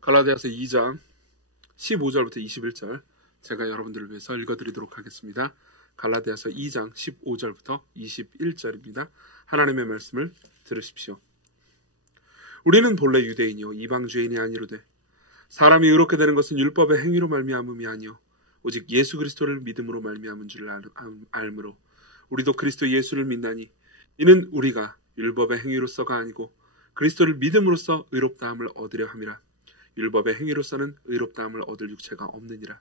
갈라디아서 2장 15절부터 21절 제가 여러분들을 위해서 읽어드리도록 하겠습니다. 갈라디아서 2장 15절부터 21절입니다. 하나님의 말씀을 들으십시오. 우리는 본래 유대인이요 이방주의인이 아니로되 사람이 의롭게 되는 것은 율법의 행위로 말미암음이 아니요 오직 예수 그리스도를 믿음으로 말미암은 줄 알므로 우리도 그리스도 예수를 믿나니 이는 우리가 율법의 행위로서가 아니고 그리스도를 믿음으로써 의롭다함을 얻으려 함이라. 율법의 행위로서는 의롭다함을 얻을 육체가 없느니라.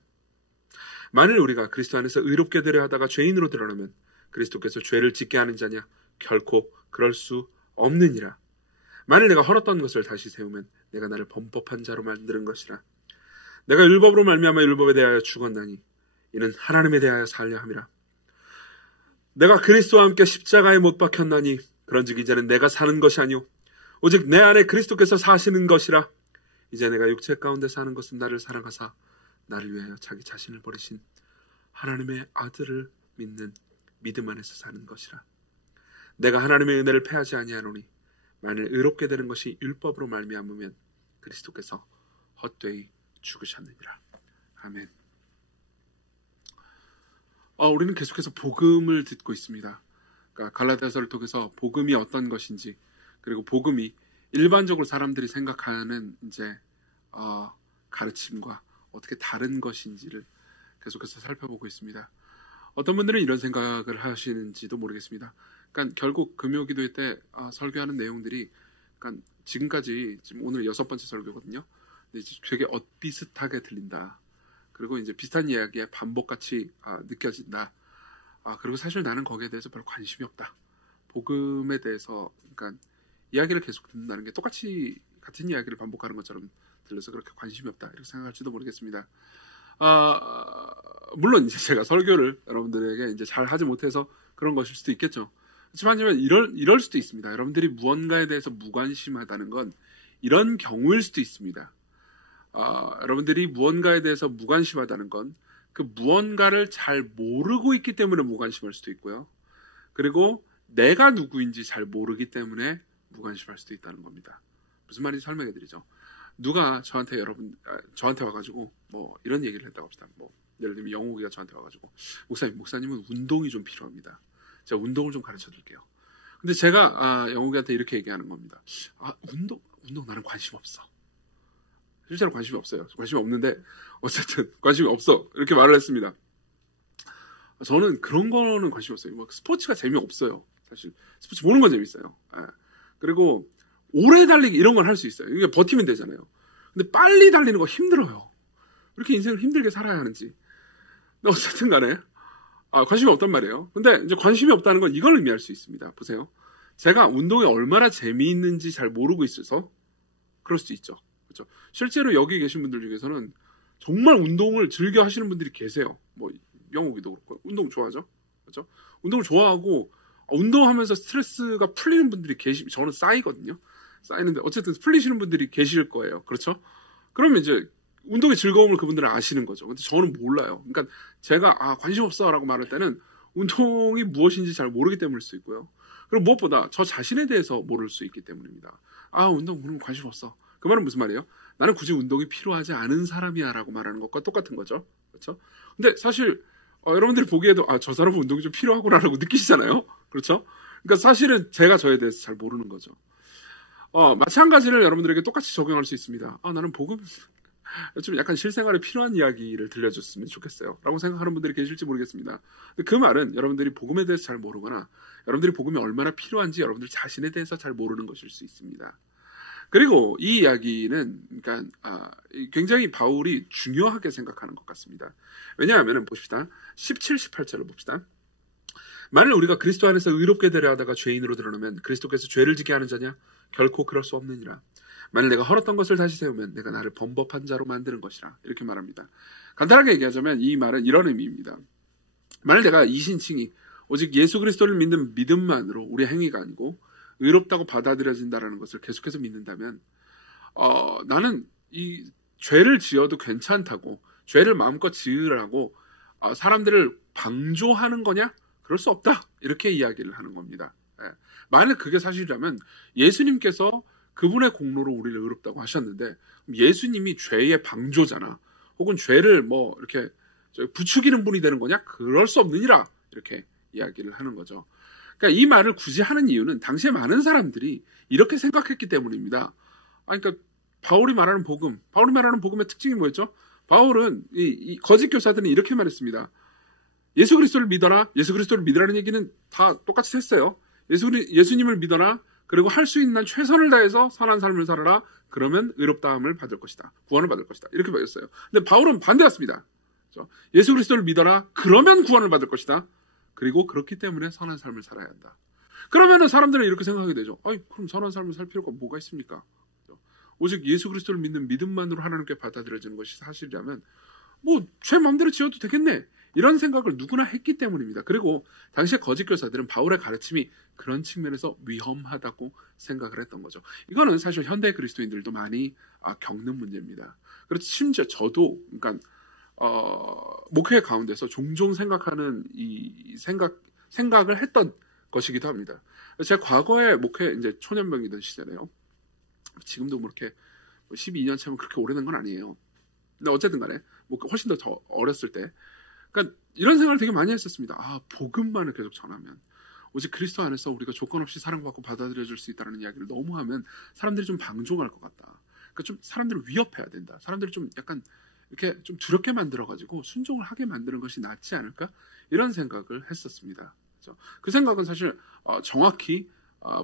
만일 우리가 그리스도 안에서 의롭게 되려 하다가 죄인으로 드러나면 그리스도께서 죄를 짓게 하는 자냐? 결코 그럴 수 없느니라. 만일 내가 헐었던 것을 다시 세우면 내가 나를 범법한 자로 만드는 것이라. 내가 율법으로 말미암아 율법에 대하여 죽었나니 이는 하나님에 대하여 살려 함이라. 내가 그리스도와 함께 십자가에 못 박혔나니 그런즉 이제는 내가 사는 것이 아니오 오직 내 안에 그리스도께서 사시는 것이라. 이제 내가 육체 가운데 사는 것은 나를 사랑하사 나를 위하여 자기 자신을 버리신 하나님의 아들을 믿는 믿음 안에서 사는 것이라. 내가 하나님의 은혜를 패하지 아니하노니 만일 의롭게 되는 것이 율법으로 말미암으면 그리스도께서 헛되이 죽으셨느니라. 아멘. 우리는 계속해서 복음을 듣고 있습니다. 그러니까 갈라디아서를 통해서 복음이 어떤 것인지, 그리고 복음이 일반적으로 사람들이 생각하는 이제 가르침과 어떻게 다른 것인지를 계속해서 살펴보고 있습니다. 어떤 분들은 이런 생각을 하시는지도 모르겠습니다. 그러니까 결국 금요기도회 때 설교하는 내용들이, 그러니까 지금까지 지금 오늘 6번째 설교거든요. 근데 이제 되게 엇비슷하게 들린다. 그리고 이제 비슷한 이야기에 반복같이 느껴진다. 그리고 사실 나는 거기에 대해서 별로 관심이 없다. 복음에 대해서, 그러니까 이야기를 계속 듣는다는 게 똑같이 같은 이야기를 반복하는 것처럼 들려서 그렇게 관심이 없다 이렇게 생각할지도 모르겠습니다. 물론 이제 제가 설교를 여러분들에게 이제 잘 하지 못해서 그런 것일 수도 있겠죠. 하지만 이럴 수도 있습니다. 여러분들이 무언가에 대해서 무관심하다는 건 이런 경우일 수도 있습니다. 여러분들이 무언가에 대해서 무관심하다는 건 그 무언가를 잘 모르고 있기 때문에 무관심할 수도 있고요. 그리고 내가 누구인지 잘 모르기 때문에 무관심할 수도 있다는 겁니다. 무슨 말인지 설명해 드리죠. 누가 저한테 와가지고 뭐 이런 얘기를 했다고 합시다. 뭐 예를 들면 영욱이가 저한테 와가지고 목사님은 운동이 좀 필요합니다. 제가 운동을 좀 가르쳐 드릴게요. 근데 제가 영욱이한테 이렇게 얘기하는 겁니다. 운동 나는 관심 없어. 실제로 관심이 없어요. 관심이 없는데 어쨌든 관심이 없어 이렇게 말을 했습니다. 저는 그런 거는 관심이 없어요. 막 스포츠가 재미없어요. 사실 스포츠 보는 건 재밌어요. 그리고 오래 달리기 이런 건 할 수 있어요. 이게 버티면 되잖아요. 근데 빨리 달리는 거 힘들어요. 왜 이렇게 인생을 힘들게 살아야 하는지. 근데 어쨌든 간에 관심이 없단 말이에요. 근데 이제 관심이 없다는 건 이걸 의미할 수 있습니다. 보세요. 제가 운동이 얼마나 재미있는지 잘 모르고 있어서 그럴 수도 있죠. 그렇죠? 실제로 여기 계신 분들 중에서는 정말 운동을 즐겨 하시는 분들이 계세요. 뭐 영욱이도 그렇고 운동 좋아하죠. 그렇죠? 운동을 좋아하고 운동하면서 스트레스가 풀리는 분들이 저는 쌓이거든요. 쌓이는데 어쨌든 풀리시는 분들이 계실 거예요. 그렇죠? 그러면 이제 운동의 즐거움을 그분들은 아시는 거죠. 근데 저는 몰라요. 그러니까 제가 관심 없어 라고 말할 때는 운동이 무엇인지 잘 모르기 때문일 수 있고요. 그리고 무엇보다 저 자신에 대해서 모를 수 있기 때문입니다. 운동 그런 거 관심 없어. 그 말은 무슨 말이에요? 나는 굳이 운동이 필요하지 않은 사람이야 라고 말하는 것과 똑같은 거죠. 그렇죠? 근데 사실 여러분들이 보기에도 저 사람은 운동이 좀 필요하구나라고 느끼시잖아요. 그렇죠? 그러니까 사실은 제가 저에 대해서 잘 모르는 거죠. 마찬가지를 여러분들에게 똑같이 적용할 수 있습니다. 나는 복음 좀 약간 실생활에 필요한 이야기를 들려줬으면 좋겠어요 라고 생각하는 분들이 계실지 모르겠습니다. 근데 그 말은 여러분들이 복음에 대해서 잘 모르거나 여러분들이 복음이 얼마나 필요한지 여러분들 자신에 대해서 잘 모르는 것일 수 있습니다. 그리고 이 이야기는 그러니까 굉장히 바울이 중요하게 생각하는 것 같습니다. 왜냐하면 봅시다. 17, 18절을 봅시다. 만일 우리가 그리스도 안에서 의롭게 되려 하다가 죄인으로 드러나면 그리스도께서 죄를 짓게 하는 자냐? 결코 그럴 수 없느니라. 만일 내가 헐었던 것을 다시 세우면 내가 나를 범법한 자로 만드는 것이라. 이렇게 말합니다. 간단하게 얘기하자면 이 말은 이런 의미입니다. 만일 내가 이신칭이 오직 예수 그리스도를 믿는 믿음만으로 우리의 행위가 아니고 의롭다고 받아들여진다라는 것을 계속해서 믿는다면 나는 이 죄를 지어도 괜찮다고 죄를 마음껏 지으라고 사람들을 방조하는 거냐? 그럴 수 없다. 이렇게 이야기를 하는 겁니다. 만약 그게 사실이라면 예수님께서 그분의 공로로 우리를 의롭다고 하셨는데 예수님이 죄의 방조잖아. 혹은 죄를 뭐 이렇게 부추기는 분이 되는 거냐? 그럴 수 없느니라. 이렇게 이야기를 하는 거죠. 그러니까 이 말을 굳이 하는 이유는 당시에 많은 사람들이 이렇게 생각했기 때문입니다. 그러니까 바울이 말하는 복음의 특징이 뭐였죠? 바울은 이 거짓 교사들은 이렇게 말했습니다. 예수 그리스도를 믿어라. 예수 그리스도를 믿으라는 얘기는 다 똑같이 했어요. 예수님을 믿어라. 그리고 할 수 있는 한 최선을 다해서 선한 삶을 살아라. 그러면 의롭다함을 받을 것이다. 구원을 받을 것이다. 이렇게 말했어요. 근데 바울은 반대였습니다. 예수 그리스도를 믿어라. 그러면 구원을 받을 것이다. 그리고 그렇기 때문에 선한 삶을 살아야 한다. 그러면은 사람들은 이렇게 생각하게 되죠. 그럼 선한 삶을 살 필요가 뭐가 있습니까? 오직 예수 그리스도를 믿는 믿음만으로 하나님께 받아들여지는 것이 사실이라면 뭐 제 마음대로 지어도 되겠네. 이런 생각을 누구나 했기 때문입니다. 그리고 당시에 거짓 교사들은 바울의 가르침이 그런 측면에서 위험하다고 생각을 했던 거죠. 이거는 사실 현대 그리스도인들도 많이 겪는 문제입니다. 그래서 심지어 저도 그러니까 목회 가운데서 종종 생각하는 이 생각을 했던 것이기도 합니다. 제가 과거에 목회 이제 초년병이던 시절에요. 지금도 뭐 이렇게 12년 차면 그렇게 오래된 건 아니에요. 근데 어쨌든 간에 뭐 훨씬 더 어렸을 때 그러니까 이런 생각을 되게 많이 했었습니다. 복음만을 계속 전하면 오직 그리스도 안에서 우리가 조건 없이 사랑받고 받아들여줄 수 있다는 이야기를 너무 하면 사람들이 좀 방종할 것 같다. 그러니까 좀 사람들을 위협해야 된다. 사람들을 좀 약간 이렇게 좀 두렵게 만들어가지고 순종을 하게 만드는 것이 낫지 않을까? 이런 생각을 했었습니다. 그렇죠? 그 생각은 사실 정확히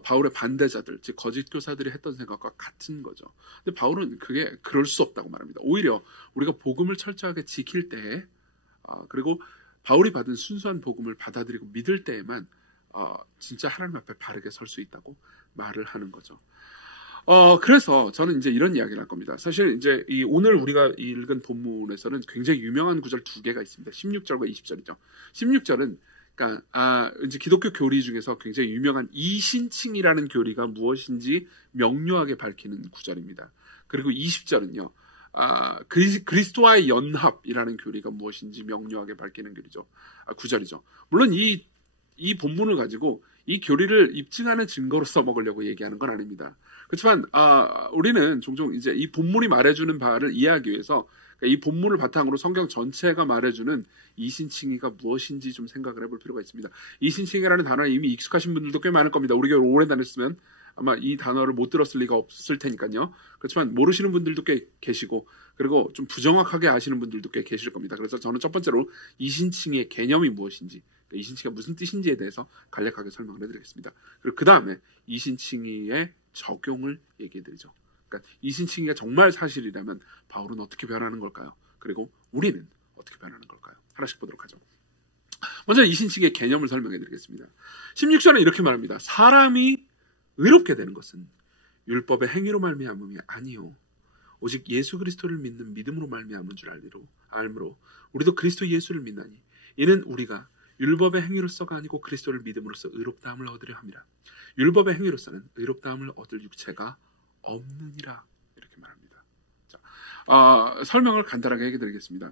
바울의 반대자들, 즉 거짓 교사들이 했던 생각과 같은 거죠. 근데 바울은 그게 그럴 수 없다고 말합니다. 오히려 우리가 복음을 철저하게 지킬 때에 그리고 바울이 받은 순수한 복음을 받아들이고 믿을 때에만 진짜 하나님 앞에 바르게 설 수 있다고 말을 하는 거죠. 그래서 저는 이제 이런 이야기를 할 겁니다. 사실 이제 오늘 우리가 읽은 본문에서는 굉장히 유명한 구절 두 개가 있습니다. 16절과 20절이죠. 16절은 그러니까 이제 기독교 교리 중에서 굉장히 유명한 이신칭이라는 교리가 무엇인지 명료하게 밝히는 구절입니다. 그리고 20절은요. 그리스도와의 연합이라는 교리가 무엇인지 명료하게 밝히는 구절이죠. 물론 이 본문을 가지고 이 교리를 입증하는 증거로 써먹으려고 얘기하는 건 아닙니다. 그렇지만 우리는 종종 이제 이 본문이 말해주는 바를 이해하기 위해서 이 본문을 바탕으로 성경 전체가 말해주는 이신칭의가 무엇인지 좀 생각을 해볼 필요가 있습니다. 이신칭의라는 단어에 이미 익숙하신 분들도 꽤 많을 겁니다. 우리 교회 오래 다녔으면 아마 이 단어를 못 들었을 리가 없을 테니까요. 그렇지만 모르시는 분들도 꽤 계시고 그리고 좀 부정확하게 아시는 분들도 꽤 계실 겁니다. 그래서 저는 첫 번째로 이신칭의의 개념이 무엇인지, 이신칭의가 무슨 뜻인지에 대해서 간략하게 설명을 해드리겠습니다. 그리고 그 다음에 이신칭의의 적용을 얘기해드리죠. 그러니까 이신칭의가 정말 사실이라면 바울은 어떻게 변하는 걸까요? 그리고 우리는 어떻게 변하는 걸까요? 하나씩 보도록 하죠. 먼저 이신칭의의 개념을 설명해드리겠습니다. 16절은 이렇게 말합니다. 사람이 의롭게 되는 것은 율법의 행위로 말미암음이 아니요 오직 예수 그리스도를 믿는 믿음으로 말미암은 줄 알므로 우리도 그리스도 예수를 믿나니 이는 우리가 율법의 행위로서가 아니고 그리스도를 믿음으로써 의롭다함을 얻으려 함이라. 율법의 행위로서는 의롭다함을 얻을 육체가 없느니라. 이렇게 말합니다. 자, 설명을 간단하게 해드리겠습니다.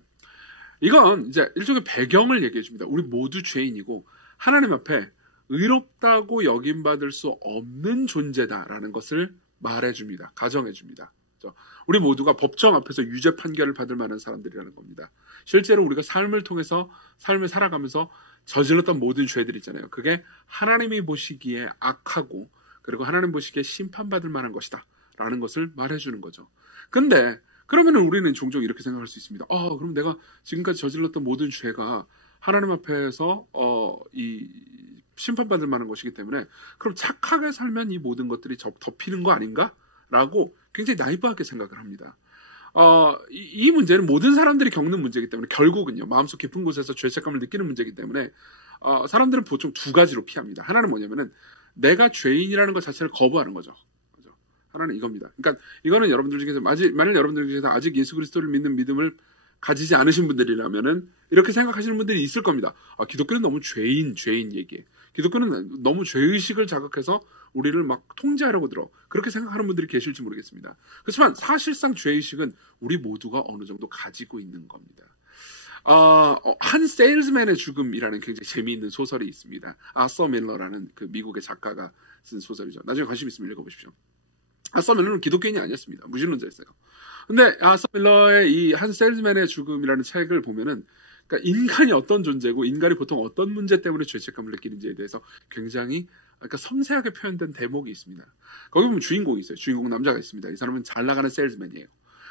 이건 이제 일종의 배경을 얘기해 줍니다. 우리 모두 죄인이고 하나님 앞에 의롭다고 여김받을 수 없는 존재다라는 것을 말해줍니다. 가정해줍니다. 우리 모두가 법정 앞에서 유죄 판결을 받을 만한 사람들이라는 겁니다. 실제로 우리가 삶을 통해서 삶을 살아가면서 저질렀던 모든 죄들 있잖아요. 그게 하나님이 보시기에 악하고 그리고 하나님 보시기에 심판받을 만한 것이다 라는 것을 말해주는 거죠. 근데 그러면 우리는 종종 이렇게 생각할 수 있습니다. 그럼 내가 지금까지 저질렀던 모든 죄가 하나님 앞에서 이 심판받을 만한 것이기 때문에 그럼 착하게 살면 이 모든 것들이 덮이는 거 아닌가? 라고 굉장히 나이브하게 생각을 합니다. 이 문제는 모든 사람들이 겪는 문제이기 때문에 결국은요. 마음속 깊은 곳에서 죄책감을 느끼는 문제이기 때문에 사람들은 보통 두 가지로 피합니다. 하나는 뭐냐면은 내가 죄인이라는 것 자체를 거부하는 거죠. 하나는 이겁니다. 그러니까 이거는 여러분들 중에서 만일 여러분들 중에서 아직 예수 그리스도를 믿는 믿음을 가지지 않으신 분들이라면은 이렇게 생각하시는 분들이 있을 겁니다. 기독교는 너무 죄인 얘기해. 기독교는 너무 죄의식을 자극해서 우리를 막 통제하려고 들어. 그렇게 생각하는 분들이 계실지 모르겠습니다. 그렇지만 사실상 죄의식은 우리 모두가 어느 정도 가지고 있는 겁니다. 한 세일즈맨의 죽음이라는 굉장히 재미있는 소설이 있습니다. 아서 밀러라는 그 미국의 작가가 쓴 소설이죠. 나중에 관심 있으면 읽어보십시오. 아서 밀러는 기독교인이 아니었습니다. 무신론자였어요. 근데 아서 밀러의 이 한 세일즈맨의 죽음이라는 책을 보면은, 그러니까 인간이 어떤 존재고 인간이 보통 어떤 문제 때문에 죄책감을 느끼는지에 대해서 굉장히 그러니까 섬세하게 표현된 대목이 있습니다. 거기 보면 주인공이 있어요. 주인공 남자가 있습니다. 이 사람은 잘 나가는 세일즈맨이에요.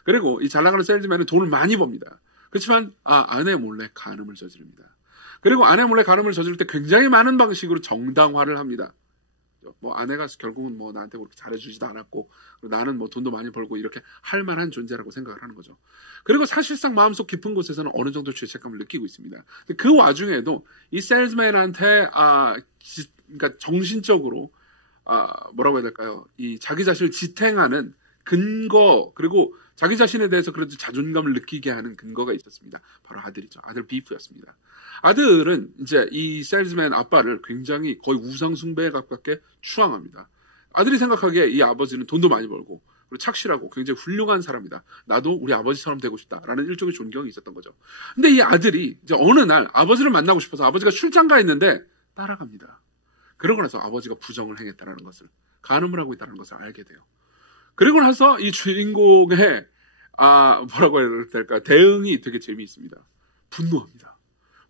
그리고 이 잘 나가는 세일즈맨은 돈을 많이 법니다. 그렇지만 아내 몰래 간음을 저지릅니다. 그리고 아내 몰래 간음을 저지를 때 굉장히 많은 방식으로 정당화를 합니다. 뭐 아내가 결국은 뭐 나한테 그렇게 잘해주지도 않았고 나는 뭐 돈도 많이 벌고 이렇게 할 만한 존재라고 생각을 하는 거죠. 그리고 사실상 마음속 깊은 곳에서는 어느 정도 죄책감을 느끼고 있습니다. 그 와중에도 이 세일즈맨한테 그러니까 정신적으로 뭐라고 해야 될까요? 이 자기 자신을 지탱하는 근거, 그리고 자기 자신에 대해서 그래도 자존감을 느끼게 하는 근거가 있었습니다. 바로 아들이죠. 아들 비프였습니다. 아들은 이제 이 세일즈맨 아빠를 굉장히 거의 우상숭배에 가깝게 추앙합니다. 아들이 생각하기에 이 아버지는 돈도 많이 벌고 그리고 착실하고 굉장히 훌륭한 사람이다. 나도 우리 아버지처럼 되고 싶다라는 일종의 존경이 있었던 거죠. 근데 이 아들이 이제 어느 날 아버지를 만나고 싶어서 아버지가 출장 가 있는데 따라갑니다. 그러고 나서 아버지가 부정을 행했다는 것을, 간음을 하고 있다는 것을 알게 돼요. 그리고 나서 이 주인공의 뭐라고 해야 될까, 대응이 되게 재미있습니다. 분노합니다.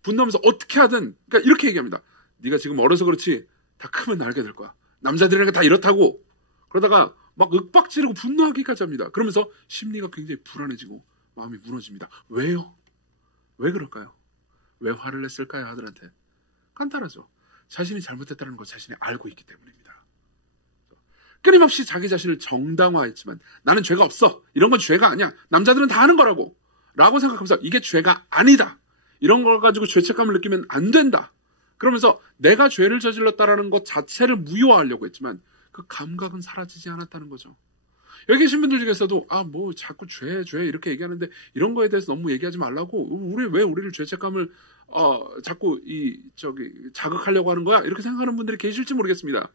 분노하면서 어떻게 하든, 그러니까 이렇게 얘기합니다. 네가 지금 어려서 그렇지 다 크면 알게 될 거야. 남자들이라는 게 다 이렇다고. 그러다가 막 윽박지르고 분노하기까지 합니다. 그러면서 심리가 굉장히 불안해지고 마음이 무너집니다. 왜요? 왜 그럴까요? 왜 화를 냈을까요, 아들한테? 간단하죠. 자신이 잘못했다는 걸 자신이 알고 있기 때문입니다. 끊임없이 자기 자신을 정당화했지만 나는 죄가 없어. 이런 건 죄가 아니야. 남자들은 다 하는 거라고. 라고 생각하면서 이게 죄가 아니다. 이런 걸 가지고 죄책감을 느끼면 안 된다. 그러면서 내가 죄를 저질렀다라는 것 자체를 무효화하려고 했지만 그 감각은 사라지지 않았다는 거죠. 여기 계신 분들 중에서도 뭐 자꾸 죄 이렇게 얘기하는데 이런 거에 대해서 너무 얘기하지 말라고. 왜 우리를 죄책감을 자꾸 자극하려고 하는 거야? 이렇게 생각하는 분들이 계실지 모르겠습니다.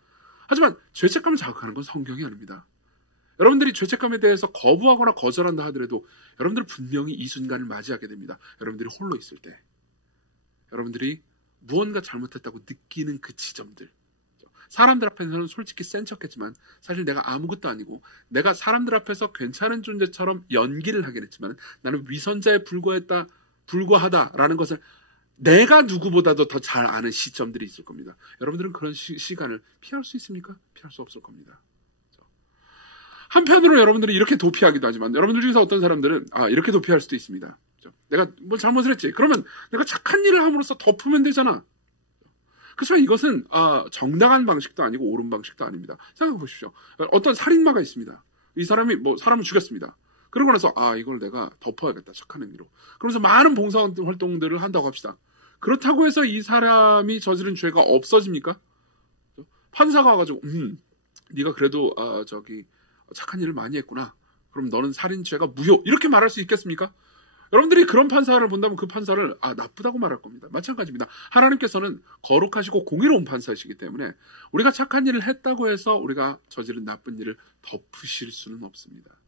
하지만 죄책감을 자극하는 건 성경이 아닙니다. 여러분들이 죄책감에 대해서 거부하거나 거절한다 하더라도 여러분들은 분명히 이 순간을 맞이하게 됩니다. 여러분들이 홀로 있을 때, 여러분들이 무언가 잘못했다고 느끼는 그 지점들. 사람들 앞에서는 솔직히 센 척했지만 사실 내가 아무것도 아니고 내가 사람들 앞에서 괜찮은 존재처럼 연기를 하긴 했지만 나는 위선자에 불과하다라는 것을 내가 누구보다도 더 잘 아는 시점들이 있을 겁니다. 여러분들은 그런 시간을 피할 수 있습니까? 피할 수 없을 겁니다. 한편으로 여러분들이 이렇게 도피하기도 하지만 여러분들 중에서 어떤 사람들은 이렇게 도피할 수도 있습니다. 내가 뭐 잘못을 했지. 그러면 내가 착한 일을 함으로써 덮으면 되잖아. 그렇지만 이것은 정당한 방식도 아니고 옳은 방식도 아닙니다. 생각해 보십시오. 어떤 살인마가 있습니다. 이 사람이 사람을 죽였습니다. 그러고 나서 이걸 내가 덮어야겠다. 착한 의미로. 그러면서 많은 봉사활동들을 한다고 합시다. 그렇다고 해서 이 사람이 저지른 죄가 없어집니까? 판사가 와가지고 네가 그래도 착한 일을 많이 했구나. 그럼 너는 살인죄가 무효. 이렇게 말할 수 있겠습니까? 여러분들이 그런 판사를 본다면 그 판사를 나쁘다고 말할 겁니다. 마찬가지입니다. 하나님께서는 거룩하시고 공의로운 판사이시기 때문에 우리가 착한 일을 했다고 해서 우리가 저지른 나쁜 일을 덮으실 수는 없습니다.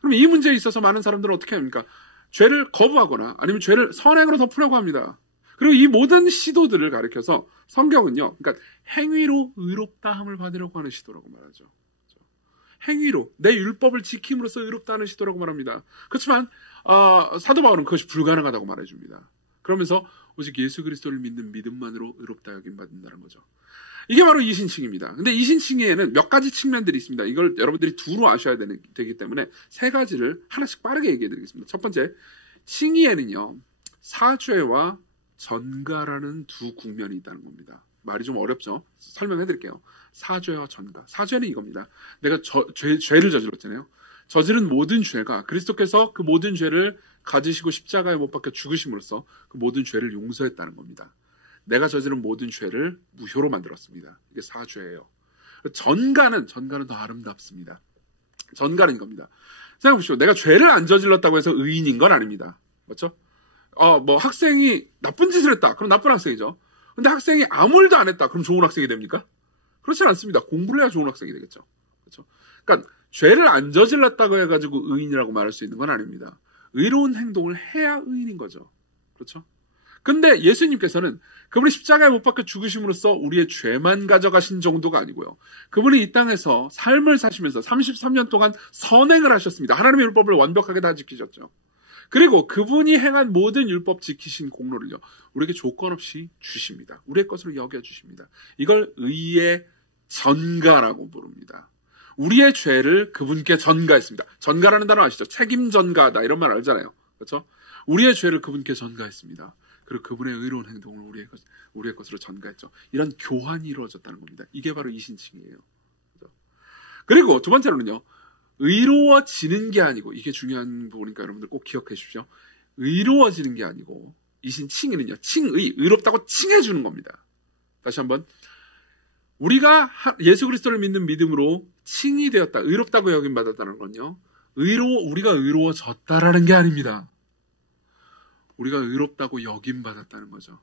그럼 이 문제에 있어서 많은 사람들은 어떻게 합니까? 죄를 거부하거나 아니면 죄를 선행으로 덮으려고 합니다. 그리고 이 모든 시도들을 가리켜서 성경은요, 그러니까 행위로 의롭다함을 받으려고 하는 시도라고 말하죠. 행위로 내 율법을 지킴으로써 의롭다 하는 시도라고 말합니다. 그렇지만 사도 바울은 그것이 불가능하다고 말해줍니다. 그러면서 오직 예수 그리스도를 믿는 믿음만으로 의롭다 여김 받는다는 거죠. 이게 바로 이신칭입니다. 근데 이신칭에는 몇 가지 측면들이 있습니다. 이걸 여러분들이 두루 아셔야 되기 때문에 세 가지를 하나씩 빠르게 얘기해 드리겠습니다. 첫 번째, 칭의에는요, 사죄와 전가라는 두 국면이 있다는 겁니다. 말이 좀 어렵죠? 설명해 드릴게요. 사죄와 전가. 사죄는 이겁니다. 내가 죄를 저질렀잖아요. 저지른 모든 죄가 그리스도께서 그 모든 죄를 가지시고 십자가에 못 박혀 죽으심으로써 그 모든 죄를 용서했다는 겁니다. 내가 저지른 모든 죄를 무효로 만들었습니다. 이게 사죄예요. 전가는 더 아름답습니다. 전가는 이겁니다. 생각해보십시오. 내가 죄를 안 저질렀다고 해서 의인인 건 아닙니다. 맞죠? 학생이 나쁜 짓을 했다. 그럼 나쁜 학생이죠. 근데 학생이 아무 일도 안 했다. 그럼 좋은 학생이 됩니까? 그렇지 않습니다. 공부를 해야 좋은 학생이 되겠죠. 그렇죠? 그러니까 죄를 안 저질렀다고 해가지고 의인이라고 말할 수 있는 건 아닙니다. 의로운 행동을 해야 의인인 거죠. 그렇죠? 근데 예수님께서는 그분이 십자가에 못 박혀 죽으심으로써 우리의 죄만 가져가신 정도가 아니고요. 그분이 이 땅에서 삶을 사시면서 33년 동안 선행을 하셨습니다. 하나님의 율법을 완벽하게 다 지키셨죠. 그리고 그분이 행한 모든 율법 지키신 공로를요, 우리에게 조건 없이 주십니다. 우리의 것으로 여겨주십니다. 이걸 의의 전가라고 부릅니다. 우리의 죄를 그분께 전가했습니다. 전가라는 단어 아시죠? 책임 전가하다 이런 말 알잖아요. 그렇죠? 우리의 죄를 그분께 전가했습니다. 그리고 그분의 의로운 행동을 우리의 것으로 전가했죠. 이런 교환이 이루어졌다는 겁니다. 이게 바로 이신칭이에요. 그렇죠? 그리고 두 번째로는요, 의로워지는 게 아니고, 이게 중요한 부분이니까 여러분들 꼭 기억해 주십시오. 의로워지는 게 아니고, 이신칭의는요, 칭의, 의롭다고 칭해주는 겁니다. 다시 한번, 우리가 예수 그리스도를 믿는 믿음으로 칭이 되었다, 의롭다고 여김받았다는 건요, 우리가 의로워졌다라는 게 아닙니다. 우리가 의롭다고 여김받았다는 거죠.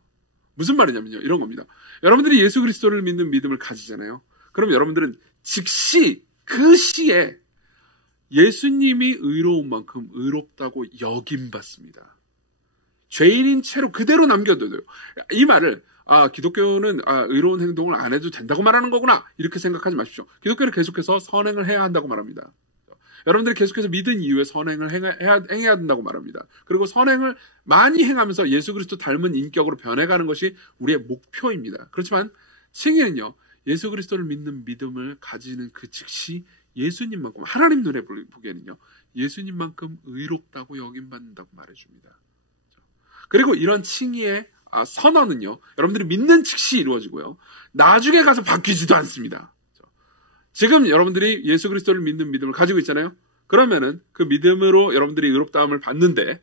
무슨 말이냐면요, 이런 겁니다. 여러분들이 예수 그리스도를 믿는 믿음을 가지잖아요. 그럼 여러분들은 즉시 그 시에 예수님이 의로운 만큼 의롭다고 여김받습니다. 죄인인 채로 그대로 남겨둬요. 이 말을 기독교는 의로운 행동을 안 해도 된다고 말하는 거구나, 이렇게 생각하지 마십시오. 기독교는 계속해서 선행을 해야 한다고 말합니다. 여러분들이 계속해서 믿은 이후에 선행을 행해야 된다고 말합니다. 그리고 선행을 많이 행하면서 예수 그리스도 닮은 인격으로 변해가는 것이 우리의 목표입니다. 그렇지만 칭의는요, 예수 그리스도를 믿는 믿음을 가지는 그 즉시 예수님만큼, 하나님 눈에 보기에는요, 예수님만큼 의롭다고 여김받는다고 말해줍니다. 그리고 이런 칭의의 선언은요, 여러분들이 믿는 즉시 이루어지고요, 나중에 가서 바뀌지도 않습니다. 지금 여러분들이 예수 그리스도를 믿는 믿음을 가지고 있잖아요. 그러면은 그 믿음으로 여러분들이 의롭다함을 받는데,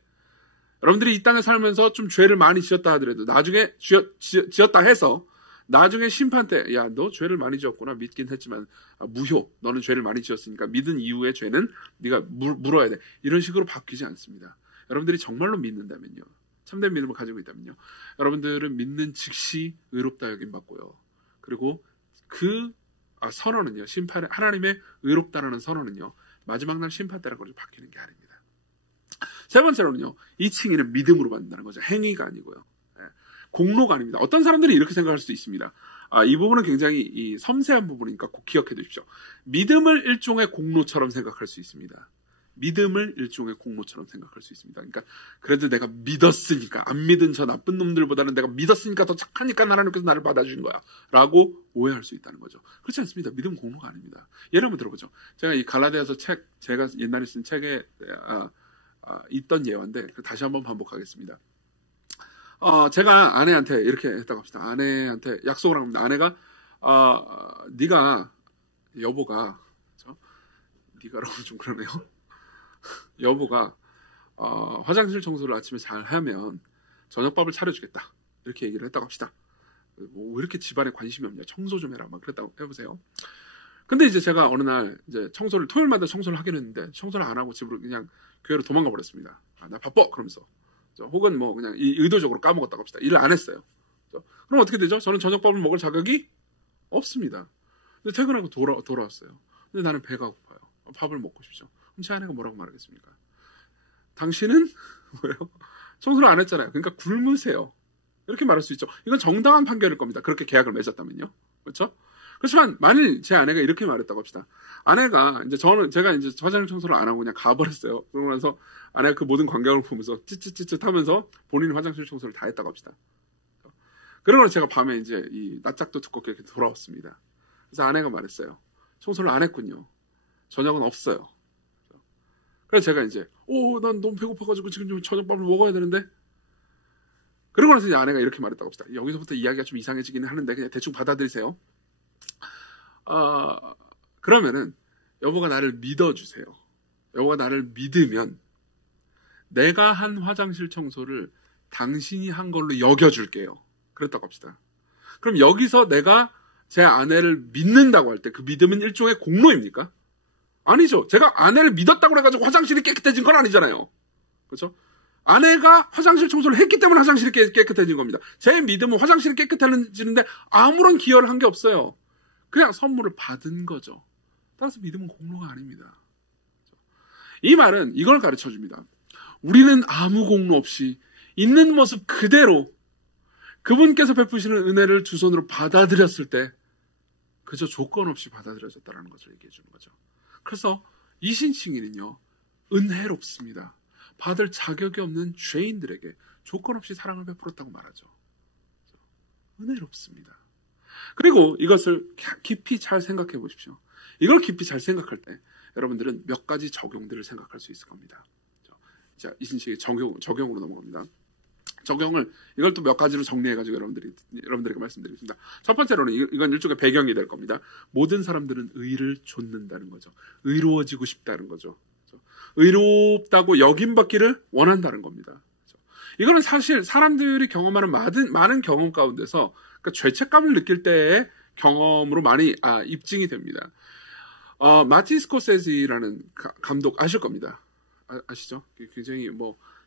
여러분들이 이 땅에 살면서 좀 죄를 많이 지었다 하더라도 나중에 지었다 해서 나중에 심판 때, 야, 너 죄를 많이 지었구나, 믿긴 했지만 무효, 너는 죄를 많이 지었으니까 믿은 이후의 죄는 네가 물어야 돼, 이런 식으로 바뀌지 않습니다. 여러분들이 정말로 믿는다면요, 참된 믿음을 가지고 있다면요, 여러분들은 믿는 즉시 의롭다 여김받고요, 그리고 그 선언은요, 하나님의 의롭다라는 선언은요, 마지막 날 심판 때라는 것으로 바뀌는 게 아닙니다. 세 번째로는요, 이 칭의는 믿음으로 받는다는 거죠. 행위가 아니고요, 공로가 아닙니다. 어떤 사람들이 이렇게 생각할 수 있습니다. 이 부분은 굉장히 섬세한 부분이니까 꼭 기억해 두십시오. 믿음을 일종의 공로처럼 생각할 수 있습니다. 믿음을 일종의 공로처럼 생각할 수 있습니다. 그러니까 그래도 내가 믿었으니까, 안 믿은 저 나쁜 놈들보다는 내가 믿었으니까 더 착하니까 하나님께서 나를 받아주는 거야 라고 오해할 수 있다는 거죠. 그렇지 않습니다. 믿음 공로가 아닙니다. 예를 한번 들어보죠. 제가 이 갈라디아서 제가 옛날에 쓴 책에 있던 예화인데 다시 한번 반복하겠습니다. 제가 아내한테 이렇게 했다고 합시다. 아내한테 약속을 합니다. 아내가 네가, 여보가, 네가라고 좀 그러네요. 여보가 화장실 청소를 아침에 잘 하면 저녁밥을 차려주겠다, 이렇게 얘기를 했다고 합시다. 왜 이렇게 집안에 관심이 없냐, 청소 좀 해라, 막 그랬다고 해보세요. 근데 이제 제가 어느 날 이제 토요일마다 청소를 하기로 했는데 청소를 안 하고 집으로 그냥 교회로 도망가 버렸습니다. 나 바빠 그러면서, 혹은 뭐 그냥 의도적으로 까먹었다고 합시다. 일을 안 했어요. 그럼 어떻게 되죠? 저는 저녁밥을 먹을 자격이 없습니다. 근데 퇴근하고 돌아왔어요. 근데 나는 배가 고파요. 밥을 먹고 싶죠. 그럼 제 아내가 뭐라고 말하겠습니까? 당신은 뭐예요? 청소를 안 했잖아요. 그러니까 굶으세요, 이렇게 말할 수 있죠. 이건 정당한 판결일 겁니다. 그렇게 계약을 맺었다면요. 그렇죠? 그렇지만 만일 제 아내가 이렇게 말했다고 합시다. 아내가 제가 이제 화장실 청소를 안 하고 그냥 가버렸어요. 그러고 나서 아내가 그 모든 광경을 보면서 찌찌찌찌 하면서 본인이 화장실 청소를 다 했다고 합시다. 그러고 제가 밤에 이제 이 낯짝도 두껍게 이렇게 돌아왔습니다. 그래서 아내가 말했어요. 청소를 안 했군요. 저녁은 없어요. 그래서 제가 이제 난 너무 배고파가지고 지금 좀 저녁밥을 먹어야 되는데, 그러고 나서 이제 아내가 이렇게 말했다고 합시다. 여기서부터 이야기가 좀 이상해지기는 하는데 그냥 대충 받아들이세요. 그러면은 여보가 나를 믿어주세요. 여보가 나를 믿으면 내가 한 화장실 청소를 당신이 한 걸로 여겨줄게요, 그랬다고 합시다. 그럼 여기서 내가 제 아내를 믿는다고 할 때 그 믿음은 일종의 공로입니까? 아니죠. 제가 아내를 믿었다고 해가지고 화장실이 깨끗해진 건 아니잖아요. 그렇죠? 아내가 화장실 청소를 했기 때문에 화장실이 깨끗해진 겁니다. 제 믿음은 화장실이 깨끗해지는데 아무런 기여를 한 게 없어요. 그냥 선물을 받은 거죠. 따라서 믿음은 공로가 아닙니다. 이 말은 이걸 가르쳐 줍니다. 우리는 아무 공로 없이 있는 모습 그대로 그분께서 베푸시는 은혜를 두 손으로 받아들였을 때 그저 조건 없이 받아들여졌다는 것을 얘기해 주는 거죠. 그래서 이 신칭이는요, 은혜롭습니다. 받을 자격이 없는 죄인들에게 조건 없이 사랑을 베풀었다고 말하죠. 은혜롭습니다. 그리고 이것을 깊이 잘 생각해 보십시오. 이걸 깊이 잘 생각할 때 여러분들은 몇 가지 적용들을 생각할 수 있을 겁니다. 자, 이 신칭의 적용으로 넘어갑니다. 적용을 이걸 또 몇 가지로 정리해가지고 여러분들에게 말씀드리겠습니다. 첫 번째로는 이건 일종의 배경이 될 겁니다. 모든 사람들은 의를 좇는다는 거죠. 의로워지고 싶다는 거죠. 의롭다고 여김받기를 원한다는 겁니다. 이거는 사실 사람들이 경험하는 많은 경험 가운데서 그러니까 죄책감을 느낄 때의 경험으로 많이 입증이 됩니다. 마틴 스코세지라는 감독 아실 겁니다. 아시죠? 굉장히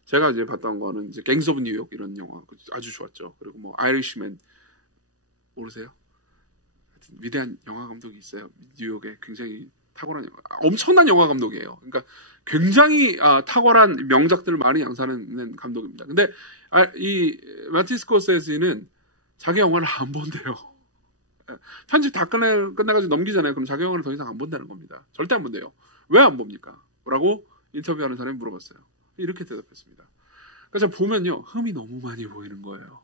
제가 이제 봤던 거는 이제 갱스 오브 뉴욕 이런 영화 아주 좋았죠. 그리고 아이리시맨 모르세요? 하여튼 위대한 영화 감독이 있어요. 뉴욕에 굉장히 탁월한 엄청난 영화 감독이에요. 그러니까 굉장히 탁월한 명작들을 많이 양산하는 감독입니다. 근데 이 마틴 스코세지는 자기 영화를 안 본대요. 편집 다 끝나가지고 넘기잖아요. 그럼 자기 영화를 더 이상 안 본다는 겁니다. 절대 안 본대요. 왜 안 봅니까? 라고 인터뷰하는 사람이 물어봤어요. 이렇게 대답했습니다. 그래서 보면요, 흠이 너무 많이 보이는 거예요.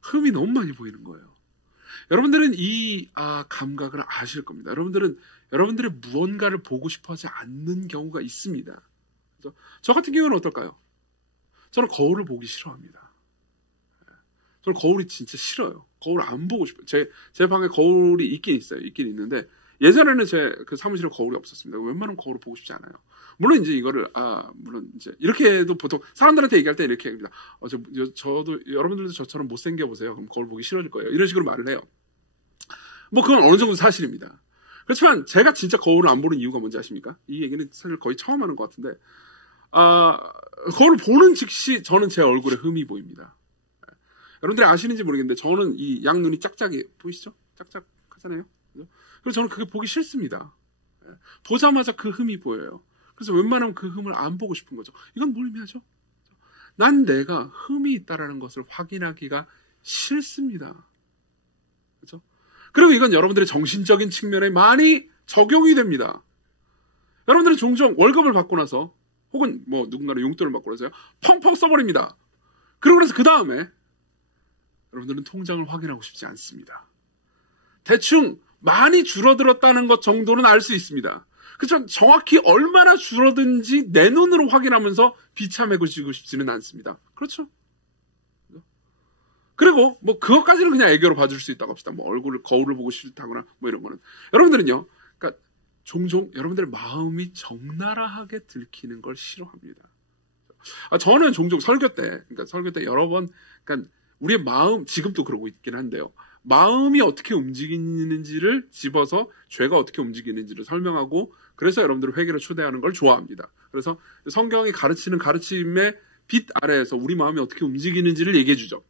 흠이 너무 많이 보이는 거예요. 여러분들은 이 감각을 아실 겁니다. 여러분들의 무언가를 보고 싶어하지 않는 경우가 있습니다. 그래서 저 같은 경우는 어떨까요? 저는 거울을 보기 싫어합니다. 저는 거울이 진짜 싫어요. 거울을 안 보고 싶어요. 제 방에 거울이 있긴 있어요. 있긴 있는데 예전에는 제 그 사무실에 거울이 없었습니다. 웬만하면 거울을 보고 싶지 않아요. 물론 이제 이거를 물론 이제 이렇게도 보통 사람들한테 얘기할 때 이렇게 합니다. 저도 여러분들도 저처럼 못생겨 보세요. 그럼 거울 보기 싫어질 거예요. 이런 식으로 말을 해요. 그건 어느 정도 사실입니다. 그렇지만 제가 진짜 거울을 안 보는 이유가 뭔지 아십니까? 이 얘기는 사실 거의 처음 하는 것 같은데 거울을 보는 즉시 저는 제 얼굴에 흠이 보입니다. 여러분들이 아시는지 모르겠는데 저는 이 양눈이 짝짝이 보이시죠? 짝짝하잖아요. 그래서 저는 그게 보기 싫습니다. 보자마자 그 흠이 보여요. 그래서 웬만하면 그 흠을 안 보고 싶은 거죠. 이건 뭘 의미하죠? 난 내가 흠이 있다라는 것을 확인하기가 싫습니다. 그렇죠? 그리고 이건 여러분들의 정신적인 측면에 많이 적용이 됩니다. 여러분들은 종종 월급을 받고 나서 혹은 누군가는 용돈을 받고 나서요, 펑펑 써버립니다. 그러고 나서 그 다음에 여러분들은 통장을 확인하고 싶지 않습니다. 대충 많이 줄어들었다는 것 정도는 알 수 있습니다. 그렇지만 정확히 얼마나 줄어든지 내 눈으로 확인하면서 비참하고 싶지는 않습니다. 그렇죠? 그리고 그것까지는 그냥 애교로 봐줄 수 있다고 합시다. 거울을 보고 싶다거나 이런 거는. 여러분들은요, 그러니까 종종 여러분들의 마음이 적나라하게 들키는 걸 싫어합니다. 저는 종종 설교 때 여러 번, 그러니까 우리의 마음, 지금도 그러고 있긴 한데요. 마음이 어떻게 움직이는지를 집어서 죄가 어떻게 움직이는지를 설명하고 그래서 여러분들을 회개로 초대하는 걸 좋아합니다. 그래서 성경이 가르치는 가르침의 빛 아래에서 우리 마음이 어떻게 움직이는지를 얘기해 주죠.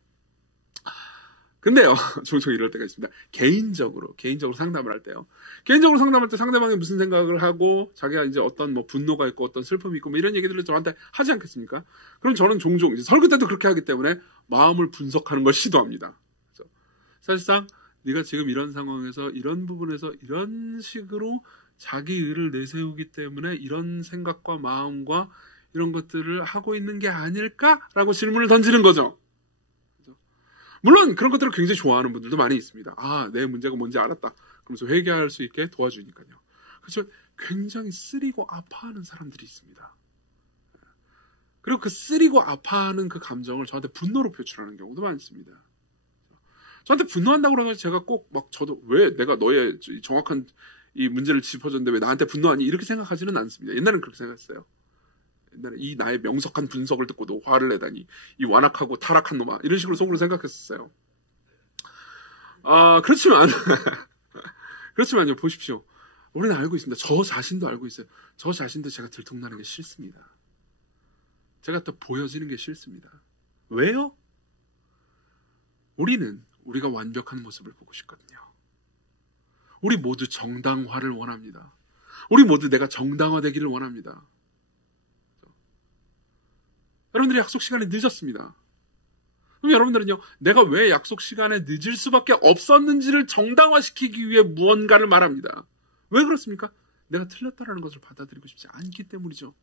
근데요, 종종 이럴 때가 있습니다. 개인적으로 상담을 할 때요. 개인적으로 상담할 때 상대방이 무슨 생각을 하고 자기가 이제 어떤 분노가 있고 어떤 슬픔이 있고 이런 얘기들을 저한테 하지 않겠습니까? 그럼 저는 종종 설교 때도 그렇게 하기 때문에 마음을 분석하는 걸 시도합니다. 사실상 네가 지금 이런 상황에서 이런 부분에서 이런 식으로 자기 의를 내세우기 때문에 이런 생각과 마음과 이런 것들을 하고 있는 게 아닐까라고 질문을 던지는 거죠. 물론 그런 것들을 굉장히 좋아하는 분들도 많이 있습니다. 내 문제가 뭔지 알았다. 그러면서 회개할 수 있게 도와주니까요. 그렇죠. 굉장히 쓰리고 아파하는 사람들이 있습니다. 그리고 그 쓰리고 아파하는 그 감정을 저한테 분노로 표출하는 경우도 많습니다. 저한테 분노한다고 그러면 제가 꼭 저도 왜 내가 너의 정확한 이 문제를 짚어줬는데 왜 나한테 분노하니? 이렇게 생각하지는 않습니다. 옛날에는 그렇게 생각했어요. 옛날에 이 나의 명석한 분석을 듣고도 화를 내다니 이 완악하고 타락한 놈아 이런 식으로 속으로 생각했었어요. 그렇지만요, 보십시오. 우리는 알고 있습니다. 저 자신도 알고 있어요. 저 자신도 제가 들통나는 게 싫습니다. 제가 또 보여지는 게 싫습니다. 왜요? 우리가 완벽한 모습을 보고 싶거든요. 우리 모두 정당화를 원합니다. 우리 모두 내가 정당화되기를 원합니다. 여러분들이 약속 시간이 늦었습니다. 그럼 여러분들은요, 내가 왜 약속 시간에 늦을 수밖에 없었는지를 정당화시키기 위해 무언가를 말합니다. 왜 그렇습니까? 내가 틀렸다라는 것을 받아들이고 싶지 않기 때문이죠.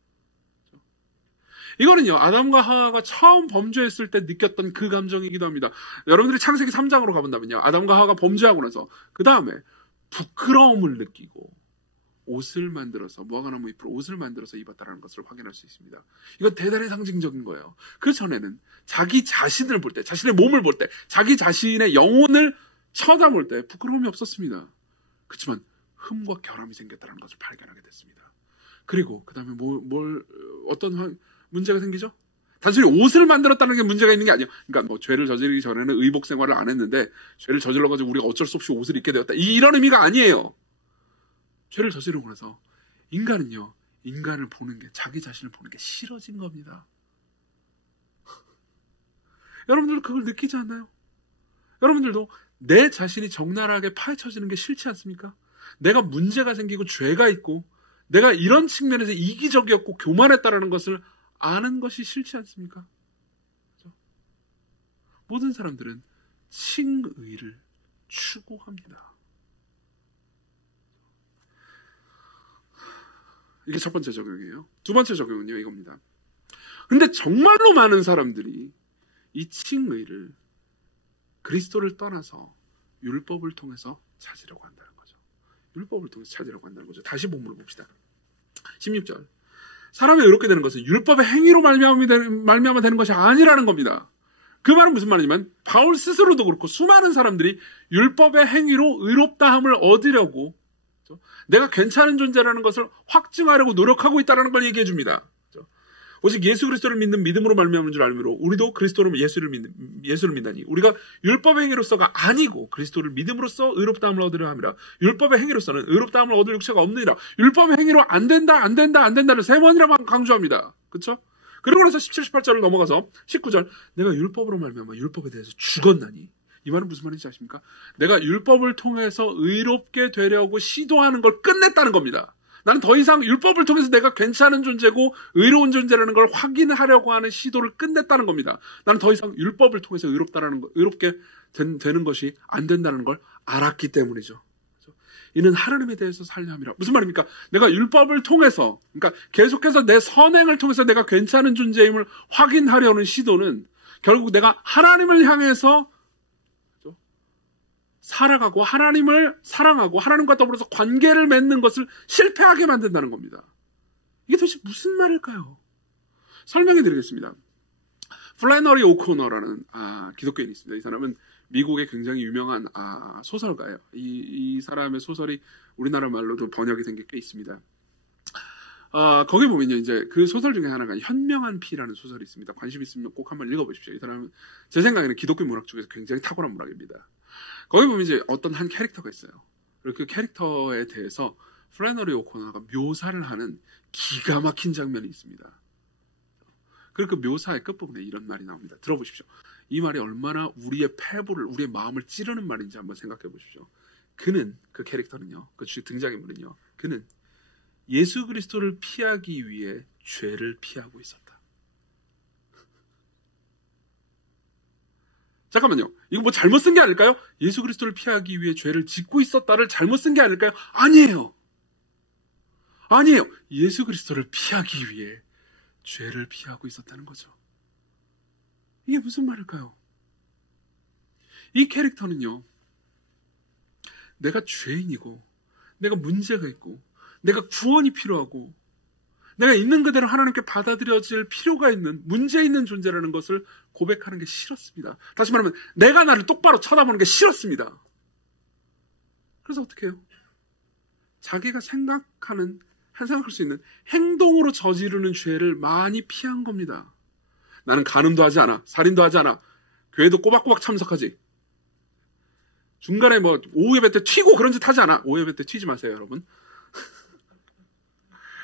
이거는요, 아담과 하와가 처음 범죄했을 때 느꼈던 그 감정이기도 합니다. 여러분들이 창세기 3장으로 가본다면요, 아담과 하와가 범죄하고 나서 그 다음에 부끄러움을 느끼고 옷을 만들어서, 무화과나무 잎으로 옷을 만들어서 입었다는 것을 확인할 수 있습니다. 이건 대단히 상징적인 거예요. 그 전에는 자기 자신을 볼 때, 자신의 몸을 볼 때, 자기 자신의 영혼을 쳐다볼 때 부끄러움이 없었습니다. 그렇지만 흠과 결함이 생겼다는 것을 발견하게 됐습니다. 그리고 그 다음에 어떤 문제가 생기죠? 단순히 옷을 만들었다는 게 문제가 있는 게 아니에요. 그러니까 뭐 죄를 저지르기 전에는 의복 생활을 안 했는데 죄를 저질러가지고 우리가 어쩔 수 없이 옷을 입게 되었다. 이런 의미가 아니에요. 죄를 저지르고 나서 인간은요, 인간을 보는 게, 자기 자신을 보는 게 싫어진 겁니다. 여러분들도 그걸 느끼지 않나요? 여러분들도 내 자신이 적나라하게 파헤쳐지는 게 싫지 않습니까? 내가 문제가 생기고 죄가 있고 내가 이런 측면에서 이기적이었고 교만했다라는 것을 아는 것이 싫지 않습니까? 그렇죠? 모든 사람들은 칭의를 추구합니다. 이게 첫 번째 적용이에요. 두 번째 적용은요, 이겁니다. 근데 정말로 많은 사람들이 이 칭의를 그리스도를 떠나서 율법을 통해서 찾으려고 한다는 거죠. 율법을 통해서 찾으려고 한다는 거죠. 다시 본문을 봅시다. 16절. 사람이 의롭게 되는 것은 율법의 행위로 말미암아 되는 것이 아니라는 겁니다. 그 말은 무슨 말이냐면 바울 스스로도 그렇고 수많은 사람들이 율법의 행위로 의롭다함을 얻으려고, 내가 괜찮은 존재라는 것을 확증하려고 노력하고 있다는 걸 얘기해 줍니다. 오직 예수 그리스도를 믿는 믿음으로 말미암은 줄 알므로 우리도 그리스도로 예수를 믿나니 우리가 율법의 행위로서가 아니고 그리스도를 믿음으로써 의롭다함을 얻으려 함이라. 율법의 행위로서는 의롭다함을 얻을 육체가 없느니라. 율법의 행위로 안 된다를 세 번이나 강조합니다. 그렇죠? 그리고 나서 17, 18절을 넘어가서 19절, 내가 율법으로 말미암아 율법에 대해서 죽었나니. 이 말은 무슨 말인지 아십니까? 내가 율법을 통해서 의롭게 되려고 시도하는 걸 끝냈다는 겁니다. 나는 더 이상 율법을 통해서 내가 괜찮은 존재고 의로운 존재라는 걸 확인하려고 하는 시도를 끝냈다는 겁니다. 나는 더 이상 율법을 통해서 의롭게 되는 것이 안 된다는 걸 알았기 때문이죠. 이는 하나님에 대해서 살려 함이라. 무슨 말입니까? 내가 율법을 통해서, 그러니까 계속해서 내 선행을 통해서 내가 괜찮은 존재임을 확인하려는 시도는 결국 내가 하나님을 향해서 살아가고 하나님을 사랑하고 하나님과 더불어서 관계를 맺는 것을 실패하게 만든다는 겁니다. 이게 도대체 무슨 말일까요? 설명해 드리겠습니다. 플래너리 오코너라는 기독교인이 있습니다. 이 사람은 미국의 굉장히 유명한 소설가예요. 이 사람의 소설이 우리나라 말로도 번역이 된 게 꽤 있습니다. 거기 보면요, 이제 그 소설 중에 하나가 현명한 피라는 소설이 있습니다. 관심 있으면 꼭 한번 읽어보십시오. 이 사람은 제 생각에는 기독교 문학 중에서 굉장히 탁월한 문학입니다. 거기 보면 이제 어떤 한 캐릭터가 있어요. 그리고 그 캐릭터에 대해서 플래너리 오코너가 묘사를 하는 기가 막힌 장면이 있습니다. 그리고 그 묘사의 끝부분에 이런 말이 나옵니다. 들어보십시오. 이 말이 얼마나 우리의 패부를, 우리의 마음을 찌르는 말인지 한번 생각해 보십시오. 그 캐릭터는요, 그 등장인물은요, 그는 예수 그리스도를 피하기 위해 죄를 피하고 있었다. 잠깐만요. 이거 뭐 잘못 쓴 게 아닐까요? 예수 그리스도를 피하기 위해 죄를 짓고 있었다를 잘못 쓴 게 아닐까요? 아니에요. 예수 그리스도를 피하기 위해 죄를 피하고 있었다는 거죠. 이게 무슨 말일까요? 이 캐릭터는요, 내가 죄인이고 내가 문제가 있고 내가 구원이 필요하고 내가 있는 그대로 하나님께 받아들여질 필요가 있는 문제 있는 존재라는 것을 고백하는 게 싫었습니다. 다시 말하면 내가 나를 똑바로 쳐다보는 게 싫었습니다. 그래서 어떻게 해요? 자기가 생각할 수 있는 행동으로 저지르는 죄를 많이 피한 겁니다. 나는 간음도 하지 않아. 살인도 하지 않아. 교회도 꼬박꼬박 참석하지. 중간에 뭐 오후 예배 때 튀고 그런 짓 하지 않아. 오후 예배 때 튀지 마세요, 여러분.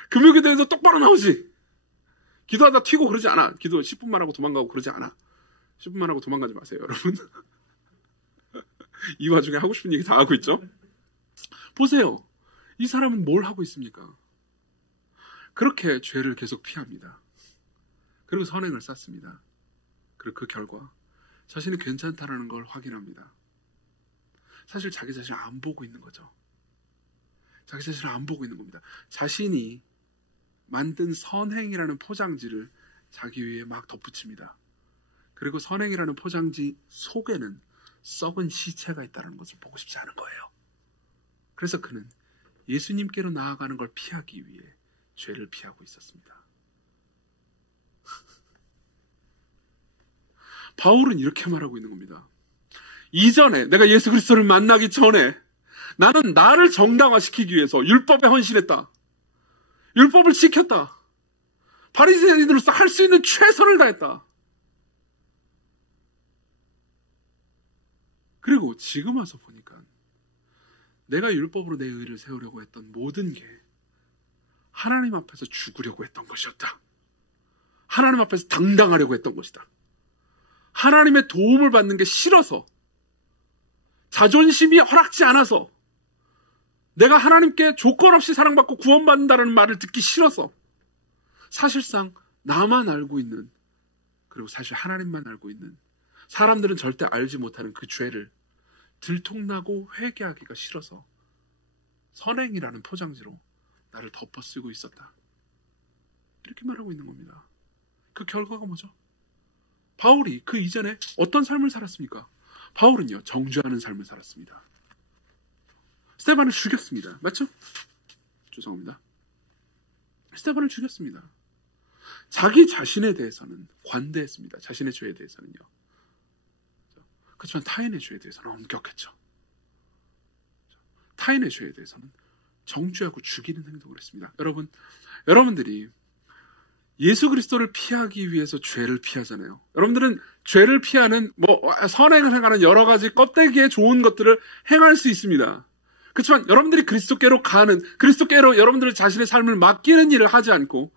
금요기도에도 똑바로 나오지. 기도하다 튀고 그러지 않아. 기도 10분만 하고 도망가고 그러지 않아. 10분만 하고 도망가지 마세요, 여러분. 이 와중에 하고 싶은 얘기 다 하고 있죠. 보세요. 이 사람은 뭘 하고 있습니까? 그렇게 죄를 계속 피합니다. 그리고 선행을 쌓습니다. 그리고 그 결과 자신이 괜찮다라는 걸 확인합니다. 사실 자기 자신을 안 보고 있는 거죠. 자기 자신을 안 보고 있는 겁니다. 자신이 만든 선행이라는 포장지를 자기 위에 막 덧붙입니다. 그리고 선행이라는 포장지 속에는 썩은 시체가 있다는 것을 보고 싶지 않은 거예요. 그래서 그는 예수님께로 나아가는 걸 피하기 위해 죄를 피하고 있었습니다. 바울은 이렇게 말하고 있는 겁니다. 이전에 내가 예수 그리스도를 만나기 전에 나는 나를 정당화시키기 위해서 율법에 헌신했다. 율법을 지켰다. 바리새인으로서 할 수 있는 최선을 다했다. 그리고 지금 와서 보니까 내가 율법으로 내 의를 세우려고 했던 모든 게 하나님 앞에서 죽으려고 했던 것이었다. 하나님 앞에서 당당하려고 했던 것이다. 하나님의 도움을 받는 게 싫어서, 자존심이 허락지 않아서, 내가 하나님께 조건 없이 사랑받고 구원받는다는 말을 듣기 싫어서, 사실상 나만 알고 있는, 그리고 사실 하나님만 알고 있는, 사람들은 절대 알지 못하는 그 죄를 들통나고 회개하기가 싫어서 선행이라는 포장지로 나를 덮어쓰고 있었다. 이렇게 말하고 있는 겁니다. 그 결과가 뭐죠? 바울이 그 이전에 어떤 삶을 살았습니까? 바울은요, 정죄하는 삶을 살았습니다. 스데반을 죽였습니다. 맞죠? 죄송합니다. 스데반을 죽였습니다. 자기 자신에 대해서는 관대했습니다. 자신의 죄에 대해서는요. 그렇지만 타인의 죄에 대해서는 엄격했죠. 타인의 죄에 대해서는 정죄하고 죽이는 행동을 했습니다. 여러분들이 예수 그리스도를 피하기 위해서 죄를 피하잖아요. 여러분들은 죄를 피하는 선행을 행하는 여러 가지 껍데기에 좋은 것들을 행할 수 있습니다. 그렇지만 여러분들이 그리스도께로 여러분들의 자신의 삶을 맡기는 일을 하지 않고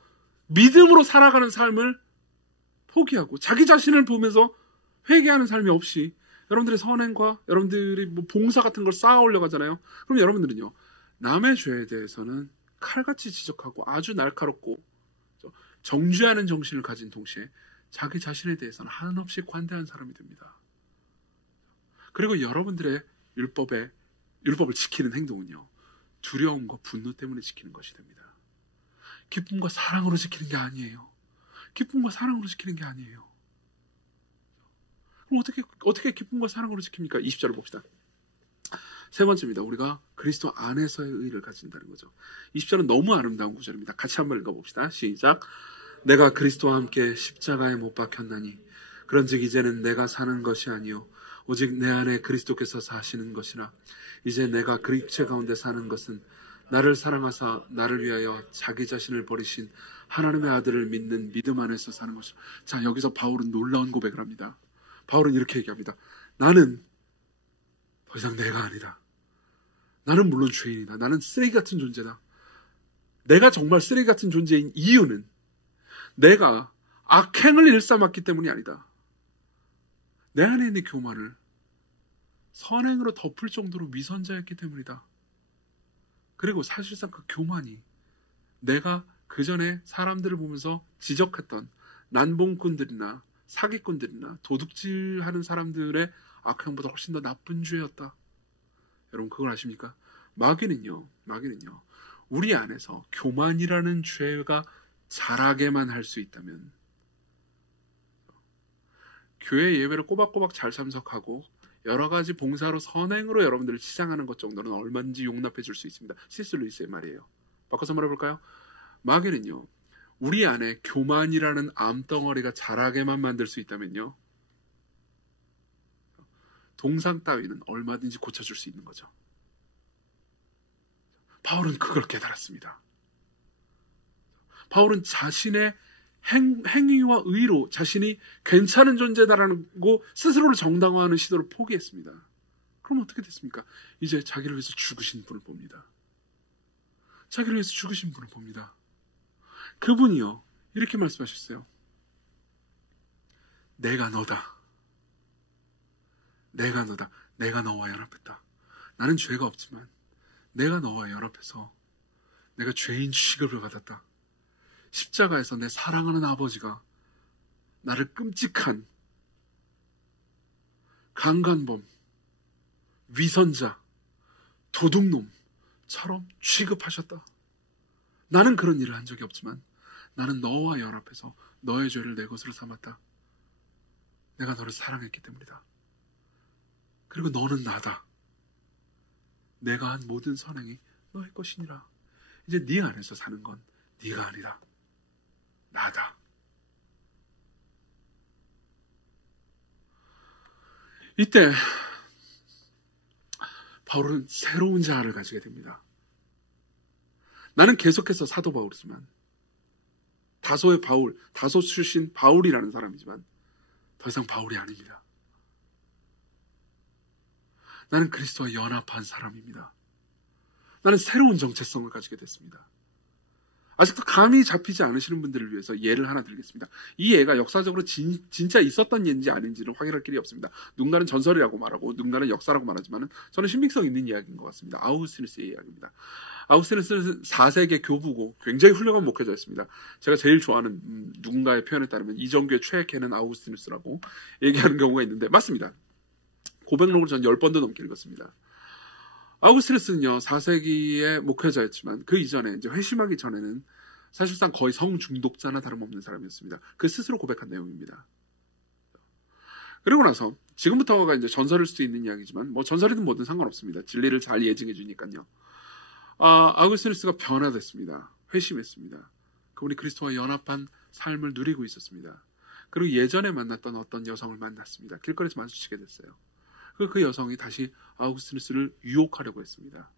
믿음으로 살아가는 삶을 포기하고 자기 자신을 보면서 회개하는 삶이 없이 여러분들의 선행과 여러분들이 봉사 같은 걸 쌓아오려고 하잖아요. 그럼 여러분들은요, 남의 죄에 대해서는 칼같이 지적하고 아주 날카롭고 정죄하는 정신을 가진 동시에 자기 자신에 대해서는 한없이 관대한 사람이 됩니다. 그리고 여러분들의 율법을 지키는 행동은요, 두려움과 분노 때문에 지키는 것이 됩니다. 기쁨과 사랑으로 지키는 게 아니에요. 기쁨과 사랑으로 지키는 게 아니에요. 그럼 어떻게 기쁨과 사랑으로 지킵니까? 20절을 봅시다. 세 번째입니다. 우리가 그리스도 안에서의 의를 가진다는 거죠. 20절은 너무 아름다운 구절입니다. 같이 한번 읽어봅시다. 시작. 내가 그리스도와 함께 십자가에 못 박혔나니 그런즉 이제는 내가 사는 것이 아니요 오직 내 안에 그리스도께서 사시는 것이라. 이제 내가 그 육체 가운데 사는 것은 나를 사랑하사 나를 위하여 자기 자신을 버리신 하나님의 아들을 믿는 믿음 안에서 사는 것이라. 자, 여기서 바울은 놀라운 고백을 합니다. 바울은 이렇게 얘기합니다. 나는 더 이상 내가 아니다. 나는 물론 죄인이다. 나는 쓰레기 같은 존재다. 내가 정말 쓰레기 같은 존재인 이유는 내가 악행을 일삼았기 때문이 아니다. 내 안에 있는 교만을 선행으로 덮을 정도로 위선자였기 때문이다. 그리고 사실상 그 교만이 내가 그 전에 사람들을 보면서 지적했던 난봉꾼들이나 사기꾼들이나 도둑질하는 사람들의 악행보다 훨씬 더 나쁜 죄였다. 여러분 그걸 아십니까? 마귀는요 우리 안에서 교만이라는 죄가 자라게만 할 수 있다면 교회 예배를 꼬박꼬박 잘 참석하고 여러 가지 봉사로 선행으로 여러분들을 치장하는 것 정도는 얼마든지 용납해 줄 수 있습니다. C.S. 루이스의 말이에요. 바꿔서 말해볼까요? 마귀는요 우리 안에 교만이라는 암덩어리가 자라게만 만들 수 있다면요 동상 따위는 얼마든지 고쳐줄 수 있는 거죠. 바울은 그걸 깨달았습니다. 바울은 자신의 행위와 의로 자신이 괜찮은 존재다라는 거 스스로를 정당화하는 시도를 포기했습니다. 그럼 어떻게 됐습니까? 이제 자기를 위해서 죽으신 분을 봅니다. 자기를 위해서 죽으신 분을 봅니다. 그분이요 이렇게 말씀하셨어요. 내가 너다. 내가 너다. 내가 너와 연합했다. 나는 죄가 없지만 내가 너와 연합해서 내가 죄인 취급을 받았다. 십자가에서 내 사랑하는 아버지가 나를 끔찍한 강간범, 위선자, 도둑놈처럼 취급하셨다. 나는 그런 일을 한 적이 없지만 나는 너와 연합해서 너의 죄를 내 것으로 삼았다. 내가 너를 사랑했기 때문이다. 그리고 너는 나다. 내가 한 모든 선행이 너의 것이니라. 이제 네 안에서 사는 건 네가 아니다. 나다. 이때 바울은 새로운 자아를 가지게 됩니다. 나는 계속해서 사도 바울이지만 다소 출신 바울이라는 사람이지만 더 이상 바울이 아닙니다. 나는 그리스도와 연합한 사람입니다. 나는 새로운 정체성을 가지게 됐습니다. 아직도 감이 잡히지 않으시는 분들을 위해서 예를 하나 들겠습니다. 이 예가 역사적으로 진짜 있었던 예인지 아닌지는 확인할 길이 없습니다. 누군가는 전설이라고 말하고 누군가는 역사라고 말하지만 저는 신빙성 있는 이야기인 것 같습니다. 아우구스티누스의 이야기입니다. 아우구스티누스는 4세기 교부고 굉장히 훌륭한 목회자였습니다. 제가 제일 좋아하는 누군가의 표현에 따르면 이정교의 최애캐는 아우구스티누스라고 얘기하는 경우가 있는데 맞습니다. 고백록을 전 10번도 넘게 읽었습니다. 아우구스티누스는요 4세기의 목회자였지만 그 이전에 이제 회심하기 전에는 사실상 거의 성 중독자나 다름없는 사람이었습니다. 그 스스로 고백한 내용입니다. 그리고 나서 지금부터가 이제 전설일 수도 있는 이야기지만 뭐 전설이든 뭐든 상관없습니다. 진리를 잘 예증해 주니까요. 아우구스티누스가 변화됐습니다. 회심했습니다. 그분이 그리스도와 연합한 삶을 누리고 있었습니다. 그리고 예전에 만났던 어떤 여성을 만났습니다. 길거리에서 마주치게 됐어요. 그 여성이 다시 아우구스티누스를 유혹하려고 했습니다.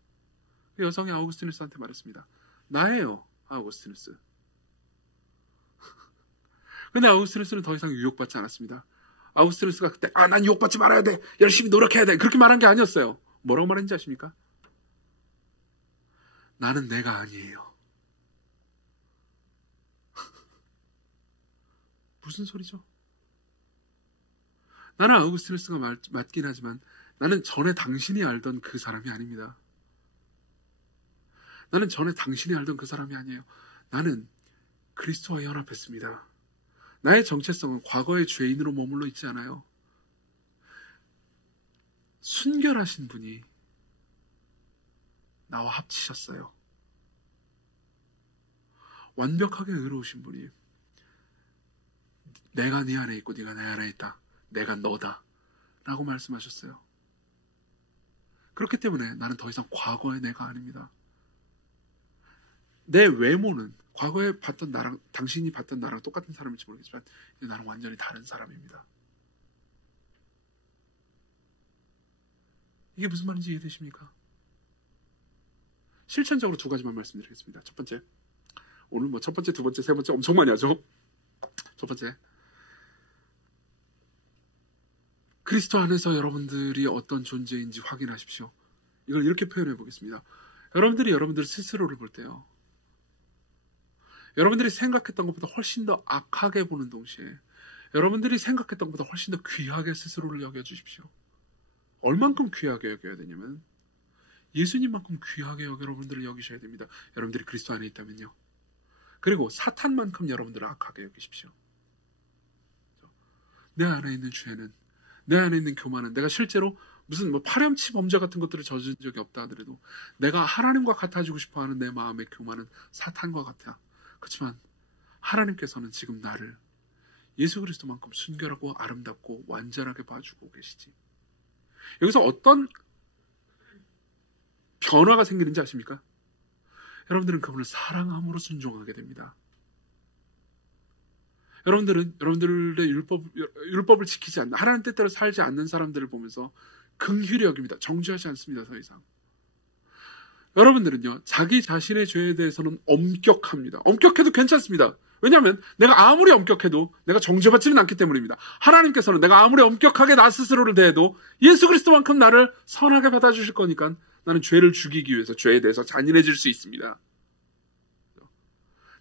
그 여성이 아우구스티누스한테 말했습니다. 나예요, 아우구스티누스. 근데 아우구스티누스는 더 이상 유혹받지 않았습니다. 아우구스티누스가 그때 난 유혹받지 말아야 돼, 열심히 노력해야 돼, 그렇게 말한 게 아니었어요. 뭐라고 말했는지 아십니까? 나는 내가 아니에요. 무슨 소리죠? 나는 아우구스티누스가 맞긴 하지만 나는 전에 당신이 알던 그 사람이 아닙니다. 나는 전에 당신이 알던 그 사람이 아니에요. 나는 그리스도와 연합했습니다. 나의 정체성은 과거의 죄인으로 머물러 있지 않아요. 순결하신 분이 나와 합치셨어요. 완벽하게 의로우신 분이 내가 네 안에 있고 네가 내 안에 있다. 내가 너다 라고 말씀하셨어요. 그렇기 때문에 나는 더 이상 과거의 내가 아닙니다. 내 외모는 과거에 봤던 나랑 당신이 봤던 나랑 똑같은 사람일지 모르겠지만 이제 나는 완전히 다른 사람입니다. 이게 무슨 말인지 이해되십니까? 실천적으로 두 가지만 말씀드리겠습니다. 첫 번째, 오늘 뭐 첫 번째, 두 번째, 세 번째 엄청 많이 하죠. 첫 번째, 그리스도 안에서 여러분들이 어떤 존재인지 확인하십시오. 이걸 이렇게 표현해 보겠습니다. 여러분들이 여러분들 스스로를 볼 때요, 여러분들이 생각했던 것보다 훨씬 더 악하게 보는 동시에 여러분들이 생각했던 것보다 훨씬 더 귀하게 스스로를 여겨주십시오. 얼만큼 귀하게 여겨야 되냐면 예수님만큼 귀하게 여러분들을 여기셔야 됩니다. 여러분들이 그리스도 안에 있다면요. 그리고 사탄만큼 여러분들을 악하게 여기십시오. 내 안에 있는 죄는, 내 안에 있는 교만은, 내가 실제로 무슨 파렴치 범죄 같은 것들을 저지른 적이 없다 하더라도 내가 하나님과 같아지고 싶어하는 내 마음의 교만은 사탄과 같아. 그렇지만 하나님께서는 지금 나를 예수 그리스도만큼 순결하고 아름답고 완전하게 봐주고 계시지. 여기서 어떤 변화가 생기는지 아십니까? 여러분들은 그분을 사랑함으로 순종하게 됩니다. 여러분들은 여러분들의 율법을 지키지 않는, 하나님 뜻대로 살지 않는 사람들을 보면서 긍휼히 여깁니다. 정죄하지 않습니다. 더 이상. 여러분들은요, 자기 자신의 죄에 대해서는 엄격합니다. 엄격해도 괜찮습니다. 왜냐하면 내가 아무리 엄격해도 내가 정죄받지는 않기 때문입니다. 하나님께서는 내가 아무리 엄격하게 나 스스로를 대해도 예수 그리스도만큼 나를 선하게 받아주실 거니까 나는 죄를 죽이기 위해서 죄에 대해서 잔인해질 수 있습니다.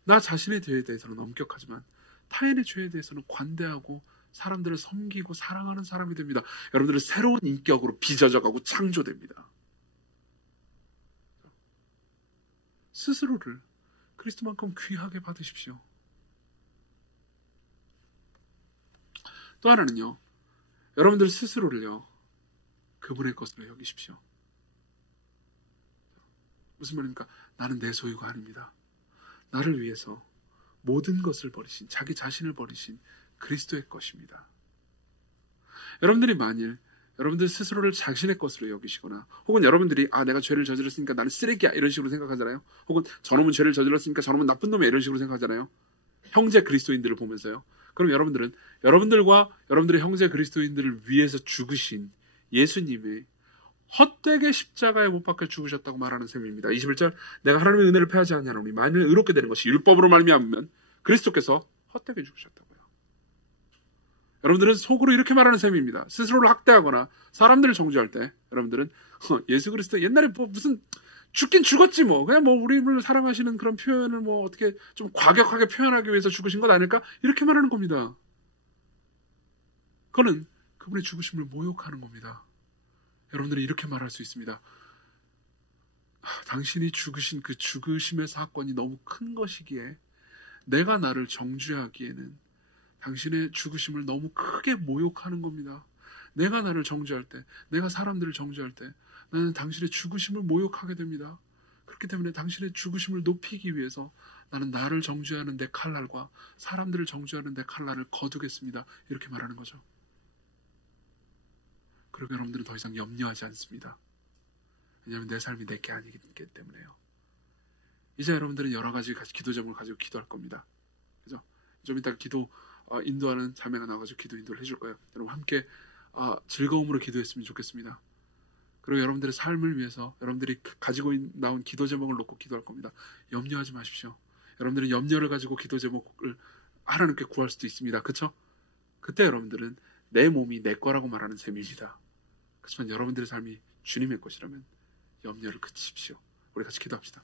나 자신의 죄에 대해서는 엄격하지만 타인의 죄에 대해서는 관대하고 사람들을 섬기고 사랑하는 사람이 됩니다. 여러분들은 새로운 인격으로 빚어져가고 창조됩니다. 스스로를 그리스도만큼 귀하게 받으십시오. 또 하나는요, 여러분들 스스로를요, 그분의 것으로 여기십시오. 무슨 말입니까? 나는 내 소유가 아닙니다. 나를 위해서 모든 것을 버리신, 자기 자신을 버리신 그리스도의 것입니다. 여러분들이 만일 여러분들 스스로를 자신의 것으로 여기시거나, 혹은 여러분들이 내가 죄를 저질렀으니까 나는 쓰레기야 이런 식으로 생각하잖아요. 혹은 저놈은 죄를 저질렀으니까 저놈은 나쁜 놈이야 이런 식으로 생각하잖아요. 형제 그리스도인들을 보면서요. 그럼 여러분들은 여러분들과 여러분들의 형제 그리스도인들을 위해서 죽으신 예수님의 헛되게 십자가에 못 박혀 죽으셨다고 말하는 셈입니다. 21절, 내가 하나님의 은혜를 패하지 아니하노니 만일 의롭게 되는 것이 율법으로 말미암으면 그리스도께서 헛되게 죽으셨다고요. 여러분들은 속으로 이렇게 말하는 셈입니다. 스스로를 학대하거나 사람들을 정죄할 때 여러분들은 예수 그리스도 옛날에 무슨 죽긴 죽었지 그냥 우리를 사랑하시는 그런 표현을 어떻게 좀 과격하게 표현하기 위해서 죽으신 것 아닐까? 이렇게 말하는 겁니다. 그거는 그분의 죽으심을 모욕하는 겁니다. 여러분들이 이렇게 말할 수 있습니다. 당신이 죽으신 그 죽으심의 사건이 너무 큰 것이기에 내가 나를 정죄하기에는 당신의 죽으심을 너무 크게 모욕하는 겁니다. 내가 나를 정죄할 때, 내가 사람들을 정죄할 때 나는 당신의 죽으심을 모욕하게 됩니다. 그렇기 때문에 당신의 죽으심을 높이기 위해서 나는 나를 정죄하는 내 칼날과 사람들을 정죄하는 내 칼날을 거두겠습니다. 이렇게 말하는 거죠. 그리고 여러분들은 더 이상 염려하지 않습니다. 왜냐하면 내 삶이 내게 아니기 때문에요. 이제 여러분들은 여러 가지 기도 제목을 가지고 기도할 겁니다. 그죠? 좀 이따 기도 인도하는 자매가 나와가지고 기도 인도를 해줄 거예요. 여러분 함께 즐거움으로 기도했으면 좋겠습니다. 그리고 여러분들의 삶을 위해서 여러분들이 가지고 나온 기도 제목을 놓고 기도할 겁니다. 염려하지 마십시오. 여러분들은 염려를 가지고 기도 제목을 하나님께 구할 수도 있습니다. 그렇죠? 그때 여러분들은 내 몸이 내 거라고 말하는 셈입니다. 그렇지만 여러분들의 삶이 주님의 것이라면 염려를 그치십시오. 우리 같이 기도합시다.